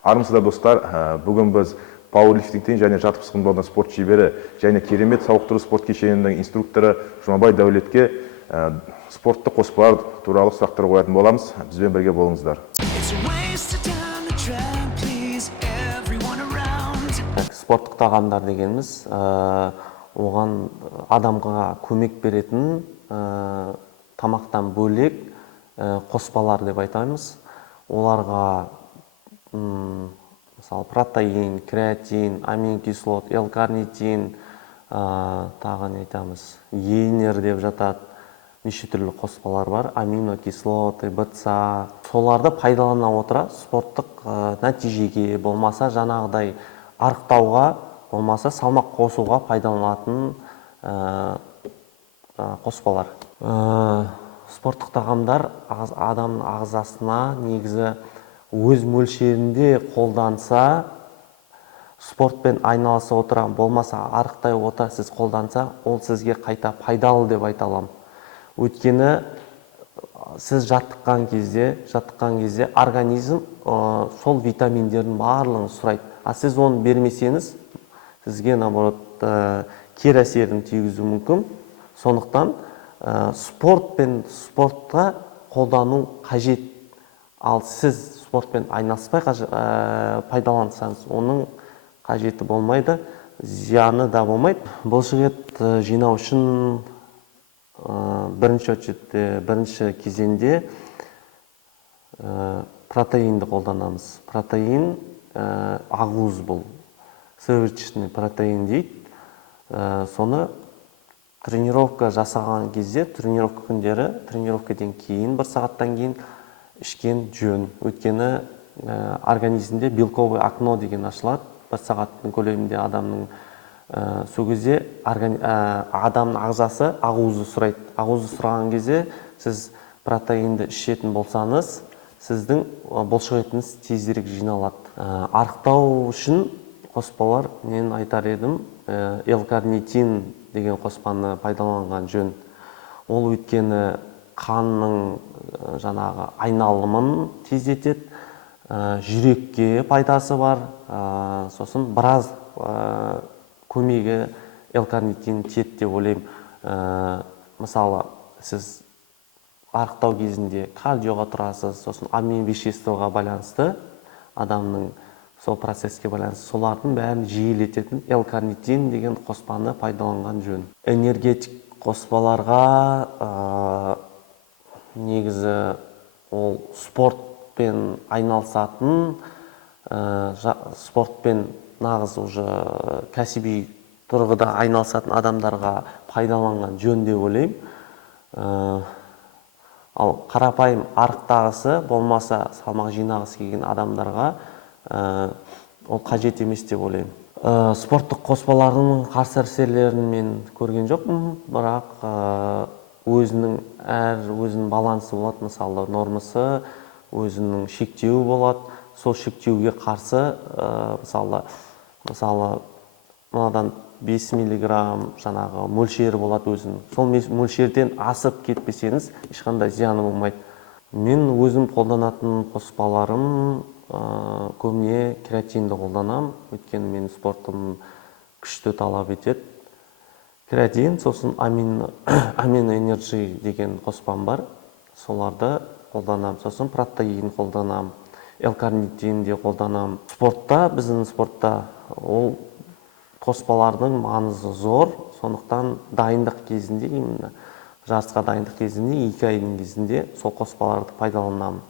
Армысыздар достар, бүгін біз пауэрлифтингтен және жатып сығымдаудан спорт шебері және керемет сауықтыру спорт кешенінің инструкторы Жұмабай Дәулетке спортты қоспалар туралы сұрақтар қоятын боламыз. Бізбен бірге болыңыздар. Спорттық тағамдар дегеніміз оған адамға көмек беретін тамақтан бөлек қоспалар деп айтамыз. Оларға мысалы протеин, креатин, аминокислот, L-карнитин, тағы не айтамыз, енер деп жатады. Неше түрлі қоспалар бар, аминокислоты, БЦА. Соларды пайдалана отыра спорттық нәтижеге, болмаса жаңағыдай арықтауға, болмаса салмақ қосуға пайдаланатын қоспалар. Спорттық тағамдар адамның ағзасына негізі өз мөлшерінде қолданса, спортпен айналыса отыра, болмаса арықтай отыра сіз қолданса, ол сізге қайта пайдалы деп айта аламын. Өйткені сіз жаттыққан кезде организм сол витаминдердің барлығын сұрайды. А сіз оны бермесеңіз, сізге наоборот кері әсерін тигізуі мүмкін. Сондықтан спортқа қолдану қажет. Ал сіз спортпен айналыспай пайдалансаңыз, оның қажеті болмайды, зияны да болмайды. Бұлшық ет жинау үшін бірінші кезеңде протеинді қолданамыз. Протеин ақуыз бұл. Сывороточный протеин дейді. Соны тренировка жасаған кезде, тренировка күндері, тренировкадан кейін, бір сағаттан кейін ішкен жөн. Өйткені организмде белковый окно деген ашылады. Бір сағаттың көлемінде адамның сол кезде адамның ағзасы ақуызды сұрайды. Ақуызды сұраған кезде сіз протеинді ішетін болсаңыз, сіздің бұлшық етіңіз тезірек жиналады. Арықтау үшін қоспалар мен айтар едім, L-карнитин деген қоспаны пайдаланған жөн. Ол өйткені қанның жаңағы айналымын тездетеді, жүрекке пайдасы бар, сосын біраз көмегі L-карнитин тиеді деп ойлаймын. Мысалы, сіз арықтау кезінде кардиоға тұрасыз, сосын амин веществоға байланысты, адамның сол процесске байланысты, солардың бәрін жиілететін L-карнитин деген қоспаны пайдаланған жөн. Энергетик қоспаларға негізі ол спортпен айналысатын, спортпен нағыз уже кәсіби тұрғыда айналысатын адамдарға пайдаланған жөн деп ойлаймын. Ал қарапайым арықтағысы, болмаса салмақ жинағысы келген адамдарға ол қажет емес деп ойлаймын. Спорттық қоспалардың қарсы әсерлерін мен көрген жоқпын, бірақ өзінің балансы болады. Мысалы, нормасы, өзінің шектеуі болады. Сол шектеуге қарсы, мысалы, мынадан 5 миллиграмм жаңағы мөлшері болады өзінің. Сол мөлшерден асып кетпесеңіз, ешқандай зияны болмайды. Мен өзім қолданатын қоспаларым көбіне креатинді қолданам, өйткені мен спортым күшті талап етеді. Креатин, сосын амино энерджи деген қоспам бар, соларды қолданам. Сосын протеин қолданам, L-карнитин де қолданам. Біздің спортта ол қоспалардың маңызы зор, сондықтан дайындық кезінде, именно жарысқа дайындық кезінде, 2 айдың кезінде сол қоспаларды пайдаланамын.